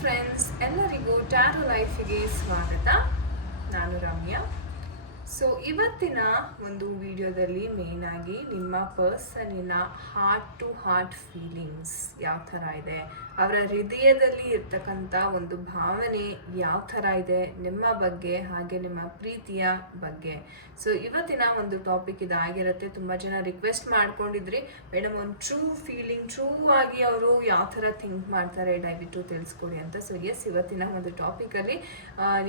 Friends ಎಲ್ಲರಿಗೂ taro ಲೈಫಿಗೆ ಸ್ವಾಗತ. ನಾನು ರಮ್ಯಾ. ಸೊ ಇವತ್ತಿನ ಒಂದು ವಿಡಿಯೋದಲ್ಲಿ ಮೇನ್ ಆಗಿ ನಿಮ್ಮ ಪರ್ಸನಿನ ಹಾರ್ಟ್ ಟು ಹಾರ್ಟ್ ಫೀಲಿಂಗ್ಸ್ ಯಾವ ಥರ ಇದೆ? ಅವರ ಹೃದಯದಲ್ಲಿ ಇರ್ತಕ್ಕಂಥ ಒಂದು ಭಾವನೆ ಯಾವ ಥರ ಇದೆ? ನಿಮ್ಮ ಬಗ್ಗೆ ಹಾಗೆ ನಿಮ್ಮ ಪ್ರೀತಿಯ ಬಗ್ಗೆ. ಸೊ ಇವತ್ತಿನ ಒಂದು ಟಾಪಿಕ್ ಇದಾಗಿರುತ್ತೆ. ತುಂಬ ಜನ ರಿಕ್ವೆಸ್ಟ್ ಮಾಡ್ಕೊಂಡಿದ್ರಿ. ಮೇಡಮ್ ಒಂದು ಟ್ರೂ ಫೀಲಿಂಗ್ ಟ್ರೂ ಆಗಿ ಅವರು ಯಾವ ಥರ ಥಿಂಕ್ ಮಾಡ್ತಾರೆ ದಯವಿಟ್ಟು ತಿಳಿಸ್ಕೊಡಿ ಅಂತ. ಸೊ ಎಸ್ ಇವತ್ತಿನ ಒಂದು ಟಾಪಿಕಲ್ಲಿ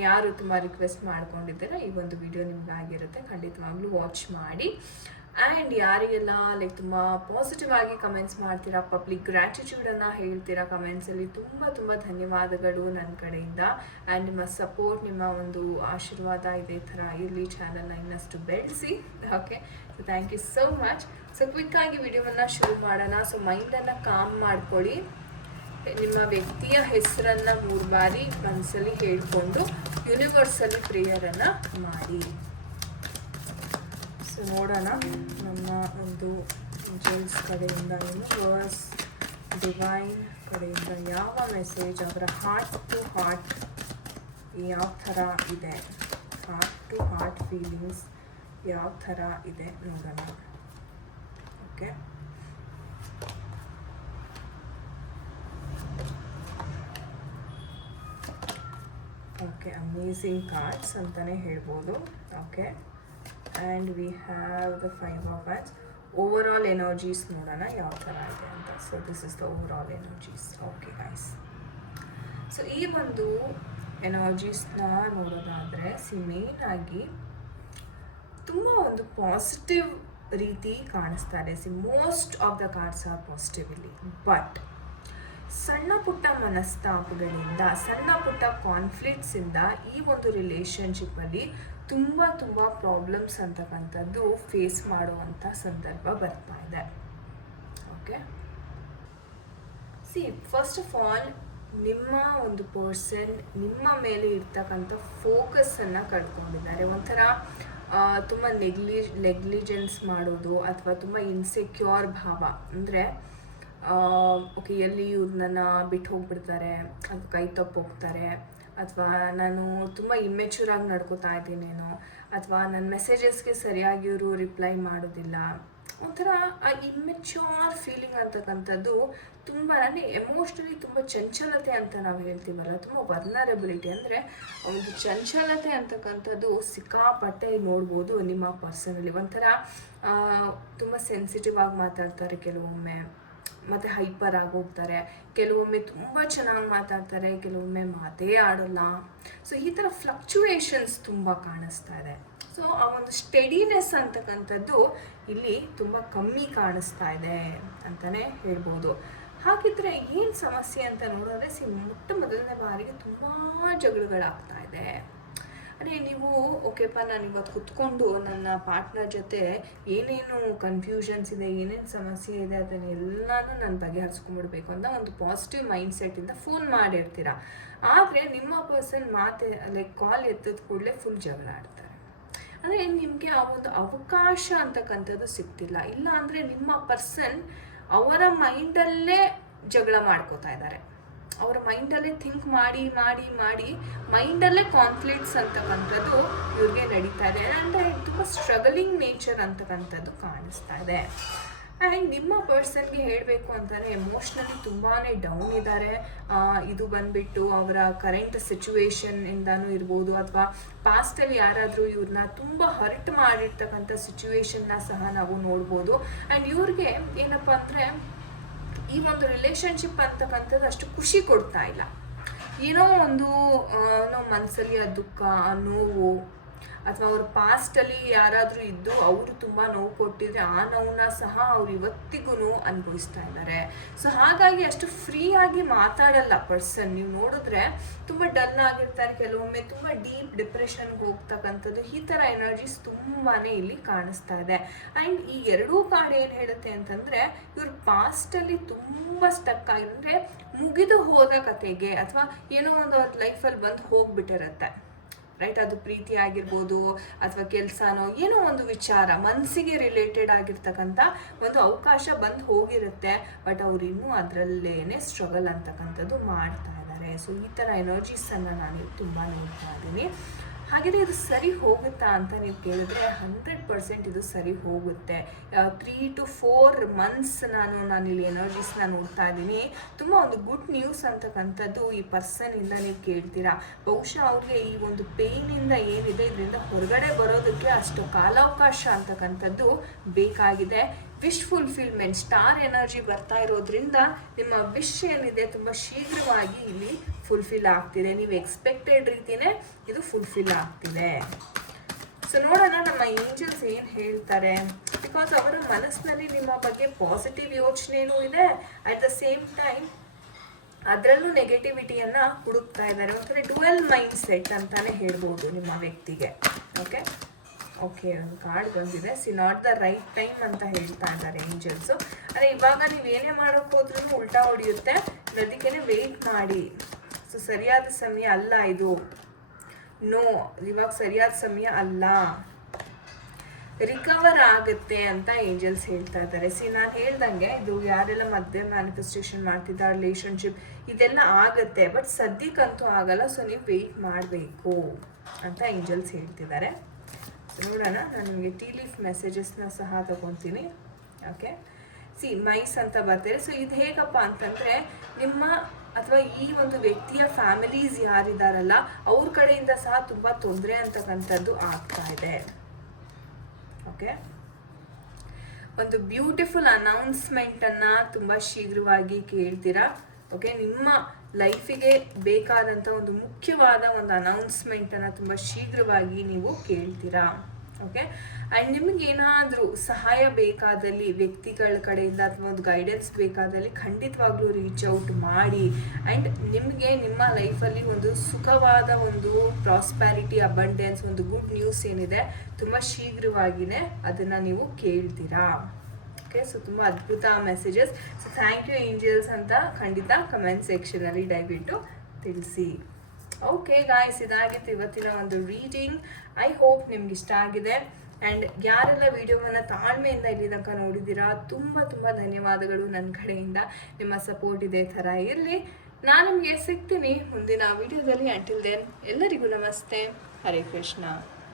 ಯಾರು ತುಂಬ ರಿಕ್ವೆಸ್ಟ್ ಮಾಡ್ಕೊಂಡಿದ್ದೀರಾ ಈ ಒಂದು ವಿಡಿಯೋ ಆಗಿರುತ್ತೆ, ಖಂಡಿತವಾಗ್ಲೂ ವಾಚ್ ಮಾಡಿ. ಆ್ಯಂಡ್ ಯಾರಿಗೆಲ್ಲ ಲೈಕ್ ತುಂಬ ಪಾಸಿಟಿವ್ ಆಗಿ ಕಮೆಂಟ್ಸ್ ಮಾಡ್ತೀರಾ ಪಬ್ಲಿಕ್ ಗ್ರ್ಯಾಟಿಟ್ಯೂಡನ್ನು ಹೇಳ್ತೀರಾ ಕಮೆಂಟ್ಸಲ್ಲಿ ತುಂಬ ತುಂಬ ಧನ್ಯವಾದಗಳು ನನ್ನ ಕಡೆಯಿಂದ. ಆ್ಯಂಡ್ ನಿಮ್ಮ ಸಪೋರ್ಟ್ ನಿಮ್ಮ ಒಂದು ಆಶೀರ್ವಾದ ಇದೇ ಥರ ಇರಲಿ ಚಾನಲ್ನ ಇನ್ನಷ್ಟು ಬೆಳೆಸಿ. Okay so thank you so much so ಕ್ವಿಕ್ಕಾಗಿ ವಿಡಿಯೋವನ್ನು ಶುರು ಮಾಡೋಣ. ಸೊ ಮೈಂಡನ್ನು ಕಾಮ್ ಮಾಡ್ಕೊಳ್ಳಿ. ನಿಮ್ಮ ವ್ಯಕ್ತಿಯ ಹೆಸರನ್ನು ಮೂರು ಬಾರಿ ಮನಸ್ಸಲ್ಲಿ ಹೇಳಿಕೊಂಡು ಯೂನಿವರ್ಸಲ್ಲಿ ಪ್ರೇಯರನ್ನು ಮಾಡಿ. ನೋಡೋಣ. ನಮ್ಮ ಒಂದು ಜೆಂಟ್ಸ್ ಕಡೆಯಿಂದ ಯೂನಿವರ್ಸ್ ಡಿವೈನ್ ಕಡೆಯಿಂದ ಯಾವ ಮೆಸೇಜ್ ಅವರ ಹಾರ್ಟ್ ಟು ಹಾರ್ಟ್ ಯಾವ ಥರ ಇದೆ? ಹಾರ್ಟ್ ಟು ಹಾರ್ಟ್ ಫೀಲಿಂಗ್ಸ್ ಯಾವ ಥರ ಇದೆ ನೋಡೋಣ. ಓಕೆ ಓಕೆ ಅಮೇಝಿಂಗ್ ಕಾರ್ಡ್ಸ್ ಅಂತಲೇ ಹೇಳ್ಬೋದು. Okay and we have the five of wands overall energies ನೋಡೋಣ, ಯಾವ ಥರ ಇದೆ ಅಂತ. So this is the overall energies okay guys so ಈ ಒಂದು ಎನರ್ಜೀಸ್ನ ನೋಡೋದಾದರೆ ಸಿ ಮೇನ್ ಆಗಿ ತುಂಬ ಒಂದು ಪಾಸಿಟಿವ್ ರೀತಿ ಕಾಣಿಸ್ತಾ ಇದೆ. See most of the cards are positive ಇಲ್ಲಿ. ಬಟ್ ಸಣ್ಣ ಪುಟ್ಟ ಮನಸ್ತಾಪಗಳಿಂದ, ಸಣ್ಣ ಪುಟ್ಟ ಕಾನ್ಫ್ಲಿಕ್ಟ್ಸಿಂದ ಈ ಒಂದು ರಿಲೇಷನ್ಶಿಪ್ಪಲ್ಲಿ ತುಂಬ ತುಂಬ ಪ್ರಾಬ್ಲಮ್ಸ್ ಅಂತಕ್ಕಂಥದ್ದು ಫೇಸ್ ಮಾಡುವಂಥ ಸಂದರ್ಭ ಬರ್ತಾ ಇದೆ. Okay see first of all ನಿಮ್ಮ ಒಂದು ಪರ್ಸನ್ ನಿಮ್ಮ ಮೇಲೆ ಇರ್ತಕ್ಕಂಥ ಫೋಕಸನ್ನು ಕಳ್ಕೊಂಡಿದ್ದಾರೆ. ಒಂಥರ ತುಂಬ ನೆಗ್ಲಿ ನೆಗ್ಲಿಜೆನ್ಸ್ ಮಾಡೋದು ಅಥವಾ ತುಂಬ ಇನ್ಸೆಕ್ಯೂರ್ ಭಾವ. ಅಂದರೆ ಓಕೆ ಎಲ್ಲಿ ಇವ್ರು ನನ್ನ ಬಿಟ್ಟು ಹೋಗ್ಬಿಡ್ತಾರೆ, ಅದು ಕೈ ತಪ್ಪೋಗ್ತಾರೆ ಅಥವಾ ನಾನು ತುಂಬ ಇಮ್ಮೆಚೂರ್ ಆಗಿ ನಡ್ಕೋತಾ ಇದ್ದೀನೇನೋ, ಅಥವಾ ನನ್ನ ಮೆಸೇಜಸ್ಗೆ ಸರಿಯಾಗಿ ಇವರು ರಿಪ್ಲೈ ಮಾಡೋದಿಲ್ಲ, ಒಂಥರ ಆ ಇಮ್ಮೆಚ್ಯೂರ್ ಫೀಲಿಂಗ್ ಅಂತಕ್ಕಂಥದ್ದು ತುಂಬ ಅಂದರೆ ಎಮೋಷ್ನಲಿ ತುಂಬ ಚಂಚಲತೆ ಅಂತ ನಾವು ಹೇಳ್ತೀವಲ್ಲ, ತುಂಬ ವರ್ನರೆಬಿಲಿಟಿ ಅಂದರೆ ಒಂದು ಚಂಚಲತೆ ಅಂತಕ್ಕಂಥದ್ದು ಸಿಕ್ಕಾಪಟ್ಟೆ ನೋಡ್ಬೋದು ನಿಮ್ಮ ಪರ್ಸನಲ್ಲಿ ಒಂಥರ ತುಂಬ ಸೆನ್ಸಿಟಿವ್ ಆಗಿ ಮಾತಾಡ್ತಾರೆ ಕೆಲವೊಮ್ಮೆ. ಮತ್ತು ಹೈಪರ್ ಆಗಿ ಹೋಗ್ತಾರೆ. ಕೆಲವೊಮ್ಮೆ ತುಂಬ ಚೆನ್ನಾಗಿ ಮಾತಾಡ್ತಾರೆ, ಕೆಲವೊಮ್ಮೆ ಮಾತೇ ಆಡೋಲ್ಲ. ಸೊ ಈ ಥರ ಫ್ಲಕ್ಚುಯೇಷನ್ಸ್ ತುಂಬ ಕಾಣಿಸ್ತಾ ಇದೆ. ಸೊ ಆ ಒಂದು ಸ್ಟಡಿನೆಸ್ ಅಂತಕ್ಕಂಥದ್ದು ಇಲ್ಲಿ ತುಂಬ ಕಮ್ಮಿ ಕಾಣಿಸ್ತಾ ಇದೆ ಅಂತಲೇ ಹೇಳ್ಬೋದು. ಹಾಗಿದ್ರೆ ಏನು ಸಮಸ್ಯೆ ಅಂತ ನೋಡಿದ್ರೆ, ಸಿ, ಮೊಟ್ಟ ಮೊದಲನೇ ಬಾರಿಗೆ ತುಂಬ ಜಗಳಗಳಾಗ್ತಾ ಇದೆ. ಅದೇ ನೀವು ಓಕೆಪ್ಪ ನಾನು ಇವತ್ತು ಕುತ್ಕೊಂಡು ನನ್ನ ಪಾರ್ಟ್ನರ್ ಜೊತೆ ಏನೇನು ಕನ್ಫ್ಯೂಷನ್ಸ್ ಇದೆ, ಏನೇನು ಸಮಸ್ಯೆ ಇದೆ ಅದನ್ನೆಲ್ಲನೂ ನಾನು ಬಗೆಹರಿಸ್ಕೊಂಡ್ಬಿಡ್ಬೇಕು ಅಂತ ಒಂದು ಪಾಸಿಟಿವ್ ಮೈಂಡ್ ಸೆಟ್ಟಿಂದ ಫೋನ್ ಮಾಡಿರ್ತೀರ? ಆದರೆ ನಿಮ್ಮ ಪರ್ಸನ್ ಮಾತೆ ಲೈಕ್ ಕಾಲ್ ಎತ್ತದ ಕೂಡಲೇ ಫುಲ್ ಜಗಳ ಆಡ್ತಾರೆ. ಅಂದರೆ ನಿಮಗೆ ಆ ಒಂದು ಅವಕಾಶ ಅಂತಕ್ಕಂಥದ್ದು ಸಿಗ್ತಿಲ್ಲ. ಇಲ್ಲ ಅಂದರೆ ನಿಮ್ಮ ಪರ್ಸನ್ ಅವರ ಮೈಂಡಲ್ಲೇ ಜಗಳ ಮಾಡ್ಕೋತಾ ಇದ್ದಾರೆ. ಅವರ ಮೈಂಡಲ್ಲೇ ಥಿಂಕ್ ಮಾಡಿ ಮಾಡಿ ಮಾಡಿ ಮೈಂಡಲ್ಲೇ ಕಾನ್ಫ್ಲಿಕ್ಟ್ಸ್ ಅಂತಕ್ಕಂಥದ್ದು ಇವ್ರಿಗೆ ನಡೀತಾ ಇದೆ. ಅಂದರೆ ತುಂಬ ಸ್ಟ್ರಗಲಿಂಗ್ ನೇಚರ್ ಅಂತಕ್ಕಂಥದ್ದು ಕಾಣಿಸ್ತಾ ಇದೆ. ಆ್ಯಂಡ್ ನಿಮ್ಮ ಪರ್ಸನ್ಗೆ ಹೇಳಬೇಕು ಅಂತಾರೆ ಎಮೋಷ್ನಲಿ ತುಂಬಾ ಡೌನ್ ಇದ್ದಾರೆ. ಇದು ಬಂದ್ಬಿಟ್ಟು ಅವರ ಕರೆಂಟ್ ಸಿಚುವೇಶನ್ನಿಂದನೂ ಇರ್ಬೋದು, ಅಥವಾ ಪಾಸ್ಟಲ್ಲಿ ಯಾರಾದರೂ ಇವ್ರನ್ನ ತುಂಬ ಹರ್ಟ್ ಮಾಡಿರ್ತಕ್ಕಂಥ ಸಿಚುವೇಶನ್ನ ಸಹ ನಾವು ನೋಡ್ಬೋದು. ಆ್ಯಂಡ್ ಇವ್ರಿಗೆ ಏನಪ್ಪ ಅಂದರೆ ಈ ಒಂದು ರಿಲೇಶನ್ಶಿಪ್ ಅಂತಕ್ಕಂಥದ್ದು ಅಷ್ಟು ಖುಷಿ ಕೊಡ್ತಾ ಇಲ್ಲ. ಏನೋ ಒಂದು ನಾವು ಮನಸ್ಸಲ್ಲಿ ಆ ದುಃಖ, ಆ ನೋವು ಅಥವಾ ಅವ್ರ ಪಾಸ್ಟಲ್ಲಿ ಯಾರಾದರೂ ಇದ್ದು ಅವರು ತುಂಬ ನೋವು ಕೊಟ್ಟಿದ್ರೆ ಆ ನೋವನ್ನ ಸಹ ಅವ್ರು ಇವತ್ತಿಗೂ ಅನುಭವಿಸ್ತಾ ಇದ್ದಾರೆ. ಸೊ ಹಾಗಾಗಿ ಅಷ್ಟು ಫ್ರೀಯಾಗಿ ಮಾತಾಡಲ್ಲ ಪರ್ಸನ್ ನೀವು ನೋಡಿದ್ರೆ ತುಂಬ ಡಲ್ ಆಗಿರ್ತಾರೆ, ಕೆಲವೊಮ್ಮೆ ತುಂಬ ಡೀಪ್ ಡಿಪ್ರೆಷನ್ಗೆ ಹೋಗ್ತಕ್ಕಂಥದ್ದು ಈ ಥರ ಎನರ್ಜೀಸ್ ತುಂಬಾ ಇಲ್ಲಿ ಕಾಣಿಸ್ತಾ ಇದೆ. ಆ್ಯಂಡ್ ಈ ಎರಡೂ ಕಾರ್ಡ್ ಏನು ಹೇಳುತ್ತೆ ಅಂತಂದರೆ, ಇವ್ರ ಪಾಸ್ಟಲ್ಲಿ ತುಂಬ ಸ್ಟಕ್ ಆಗಿದ್ರೆ ಮುಗಿದು ಹೋದ ಕತೆಗೆ ಅಥವಾ ಏನೋ ಒಂದು ಅವ್ರ ಲೈಫಲ್ಲಿ ಬಂದು ಹೋಗ್ಬಿಟ್ಟಿರತ್ತೆ. ರೈಟ್ ಅದು ಪ್ರೀತಿ ಆಗಿರ್ಬೋದು ಅಥವಾ ಕೆಲಸನೋ ಏನೋ ಒಂದು ವಿಚಾರ ಮನಸ್ಸಿಗೆ ರಿಲೇಟೆಡ್ ಆಗಿರ್ತಕ್ಕಂಥ ಒಂದು ಅವಕಾಶ ಬಂದು ಹೋಗಿರುತ್ತೆ. ಬಟ್ ಅವ್ರು ಇನ್ನೂ ಅದರಲ್ಲೇನೆ ಸ್ಟ್ರಗಲ್ ಅಂತಕ್ಕಂಥದ್ದು ಮಾಡ್ತಾ ಇದ್ದಾರೆ ಸೊ ಈ ಥರ ಎನರ್ಜೀಸನ್ನು ನಾನು ತುಂಬ ನೋಡ್ತಾ ಇದ್ದೀನಿ. ಹಾಗೆಯೇ ಇದು ಸರಿ ಹೋಗುತ್ತಾ ಅಂತ ನೀವು ಕೇಳಿದ್ರೆ ಹಂಡ್ರೆಡ್ ಪರ್ಸೆಂಟ್ ಇದು ಸರಿ ಹೋಗುತ್ತೆ. ತ್ರೀ ಟು ಫೋರ್ ಮಂತ್ಸ್ ನಾನು ನಾನಿಲ್ಲಿ ಎನರ್ಜೀಸ್ನ ನೋಡ್ತಾ ಇದ್ದೀನಿ. ತುಂಬ ಒಂದು ಗುಡ್ ನ್ಯೂಸ್ ಅಂತಕ್ಕಂಥದ್ದು ಈ ಪರ್ಸನಿಂದ ನೀವು ಕೇಳ್ತೀರಾ. ಬಹುಶಃ ಅವ್ರಿಗೆ ಈ ಒಂದು ಪೇಯ್ನಿಂದ ಏನಿದೆ, ಇದರಿಂದ ಹೊರಗಡೆ ಬರೋದಕ್ಕೆ ಅಷ್ಟು ಕಾಲಾವಕಾಶ ಅಂತಕ್ಕಂಥದ್ದು ಬೇಕಾಗಿದೆ. ವಿಶ್ ಫುಲ್ಫಿಲ್ಮೆಂಟ್ ಸ್ಟಾರ್ ಎನರ್ಜಿ ಬರ್ತಾ ಇರೋದ್ರಿಂದ ನಿಮ್ಮ ವಿಶ್ ಏನಿದೆ ತುಂಬ ಶೀಘ್ರವಾಗಿ ಇಲ್ಲಿ ಫುಲ್ಫಿಲ್ ಆಗ್ತಿದೆ. ನೀವು ಎಕ್ಸ್ಪೆಕ್ಟೆಡ್ ರೀತಿಯೇ ಇದು ಫುಲ್ಫಿಲ್ ಆಗ್ತಿದೆ. ಸೊ ನೋಡೋಣ ನಮ್ಮ ಏಂಜಲ್ಸ್ ಏನು ಹೇಳ್ತಾರೆ. ಬಿಕಾಸ್ ಅವರ ಮನಸ್ಸಿನಲ್ಲಿ ನಿಮ್ಮ ಬಗ್ಗೆ ಪಾಸಿಟಿವ್ ಯೋಚನೆನೂ ಇದೆ. ಅಟ್ ದ ಸೇಮ್ ಟೈಮ್ ಅದರಲ್ಲೂ ನೆಗೆಟಿವಿಟಿಯನ್ನು ಹುಡುಕ್ತಾ ಇದ್ದಾರೆ. ಒಂಥರ ಡುವೆಲ್ ಮೈಂಡ್ ಸೆಟ್ ಅಂತಾನೆ ಹೇಳ್ಬೋದು ನಿಮ್ಮ ವ್ಯಕ್ತಿಗೆ. ಓಕೆ ಓಕೆ ಒಂದು ಕಾರ್ಡ್ ಬಂದಿದೆ. See not the right time ಅಂತ ಹೇಳ್ತಾ ಇದ್ದಾರೆ ಏಂಜಲ್ಸು ಅಂದರೆ ಇವಾಗ ನೀವು ಏನೇ ಮಾಡೋಕ್ಕೆ ಹೋದ್ರೂ ಉಲ್ಟಾ ಹೊಡೆಯುತ್ತೆ. ಅದಕ್ಕೇ ವೆಯ್ಟ್ ಮಾಡಿ. ಸೊ ಸರಿಯಾದ ಸಮಯ ಅಲ್ಲ ಇದು. ನೋ ಇವಾಗ ಸರಿಯಾದ ಸಮಯ ಅಲ್ಲ. ರಿಕವರ್ ಆಗುತ್ತೆ ಅಂತ ಏಂಜಲ್ಸ್ ಹೇಳ್ತಾ ಇದ್ದಾರೆ. ಸಿ ನಾನು ಹೇಳ್ದಂಗೆ ಇದು ಯಾರೆಲ್ಲ ಮಧ್ಯೆ ಮ್ಯಾನಿಫೆಸ್ಟೇಷನ್ ಮಾಡ್ತಿದ್ದಾರೆ ರಿಲೇಶನ್ಶಿಪ್ ಇದೆಲ್ಲ ಆಗುತ್ತೆ. ಬಟ್ ಸದ್ಯಕ್ಕಂತೂ ಆಗಲ್ಲ ಸೊ ನೀವು ವೆಯ್ಟ್ ಮಾಡಬೇಕು ಅಂತ ಏಂಜಲ್ಸ್ ಹೇಳ್ತಿದ್ದಾರೆ. ನೋಡೋಣ, ನಾನು ನಿಮಗೆ ಟೀ ಲೀಫ್ ಮೆಸೇಜಸ್ನ ಸಹ ತಗೊತೀನಿ. ಓಕೆ ಸಿ ಮೈಸ್ ಅಂತ ಬರ್ತಾರೆ. ಸೊ ಇದು ಹೇಗಪ್ಪ ಅಂತಂದರೆ, ನಿಮ್ಮ ಅಥವಾ ಈ ಒಂದು ವ್ಯಕ್ತಿಯ ಫ್ಯಾಮಿಲೀಸ್ ಯಾರಿದ್ದಾರಲ್ಲ ಅವ್ರ ಕಡೆಯಿಂದ ಸಹ ತುಂಬ ತೊಂದರೆ ಅಂತಕ್ಕಂಥದ್ದು ಆಗ್ತಾ ಇದೆ. ಓಕೆ ಒಂದು ಬ್ಯೂಟಿಫುಲ್ ಅನೌನ್ಸ್ಮೆಂಟನ್ನು ತುಂಬ ಶೀಘ್ರವಾಗಿ ಕೇಳ್ತೀರಾ? ಓಕೆ ನಿಮ್ಮ ಲೈಫಿಗೆ ಬೇಕಾದಂಥ ಒಂದು ಮುಖ್ಯವಾದ ಒಂದು ಅನೌನ್ಸ್ಮೆಂಟನ್ನು ತುಂಬ ಶೀಘ್ರವಾಗಿ ನೀವು ಕೇಳ್ತೀರಾ? ಓಕೆ ಆ್ಯಂಡ್ ನಿಮಗೆ ಏನಾದರೂ ಸಹಾಯ ಬೇಕಾದಲ್ಲಿ, ವ್ಯಕ್ತಿಗಳ ಕಡೆಯಿಂದ ಅಥವಾ ಒಂದು ಗೈಡೆನ್ಸ್ ಬೇಕಾದಲ್ಲಿ ಖಂಡಿತವಾಗ್ಲೂ ರೀಚ್ ಔಟ್ ಮಾಡಿ. ಆ್ಯಂಡ್ ನಿಮಗೆ ನಿಮ್ಮ ಲೈಫಲ್ಲಿ ಒಂದು ಸುಖವಾದ ಒಂದು ಪ್ರಾಸ್ಪ್ಯಾರಿಟಿ ಅಬಂಡೆನ್ಸ್ ಒಂದು ಗುಡ್ ನ್ಯೂಸ್ ಏನಿದೆ, ತುಂಬ ಶೀಘ್ರವಾಗಿಯೇ ಅದನ್ನು ನೀವು ಕೇಳ್ತೀರಾ? ಓಕೆ ಸೊ ತುಂಬ ಅದ್ಭುತ messages so thank you angels ಅಂತ ಖಂಡಿತ ಕಮೆಂಟ್ ಸೆಕ್ಷನಲ್ಲಿ ದಯವಿಟ್ಟು ತಿಳಿಸಿ. ಓಕೆ ಗಾಯ್ಸ್ ಇದಾಗಿತ್ತು ಇವತ್ತಿನ ಒಂದು ರೀಡಿಂಗ್ ಐ ಹೋಪ್ ನಿಮ್ಗೆ ಇಷ್ಟ ಆಗಿದೆ. ಆ್ಯಂಡ್ ಯಾರೆಲ್ಲ ವಿಡಿಯೋವನ್ನು ತಾಳ್ಮೆಯಿಂದ ಇಲ್ಲಿ ತನಕ ನೋಡಿದ್ದೀರಾ, ತುಂಬ ತುಂಬ ಧನ್ಯವಾದಗಳು ನನ್ನ ಕಡೆಯಿಂದ. ನಿಮ್ಮ ಸಪೋರ್ಟ್ ಇದೆ ಥರ ಇರಲಿ. ನಾನು ನಿಮಗೆ ಸಿಗ್ತೀನಿ ಮುಂದಿನ ವಿಡಿಯೋದಲ್ಲಿ ಅಂಟಿಲ್ ದೆನ್ ಎಲ್ಲರಿಗೂ ನಮಸ್ತೆ. ಹರೇ ಕೃಷ್ಣ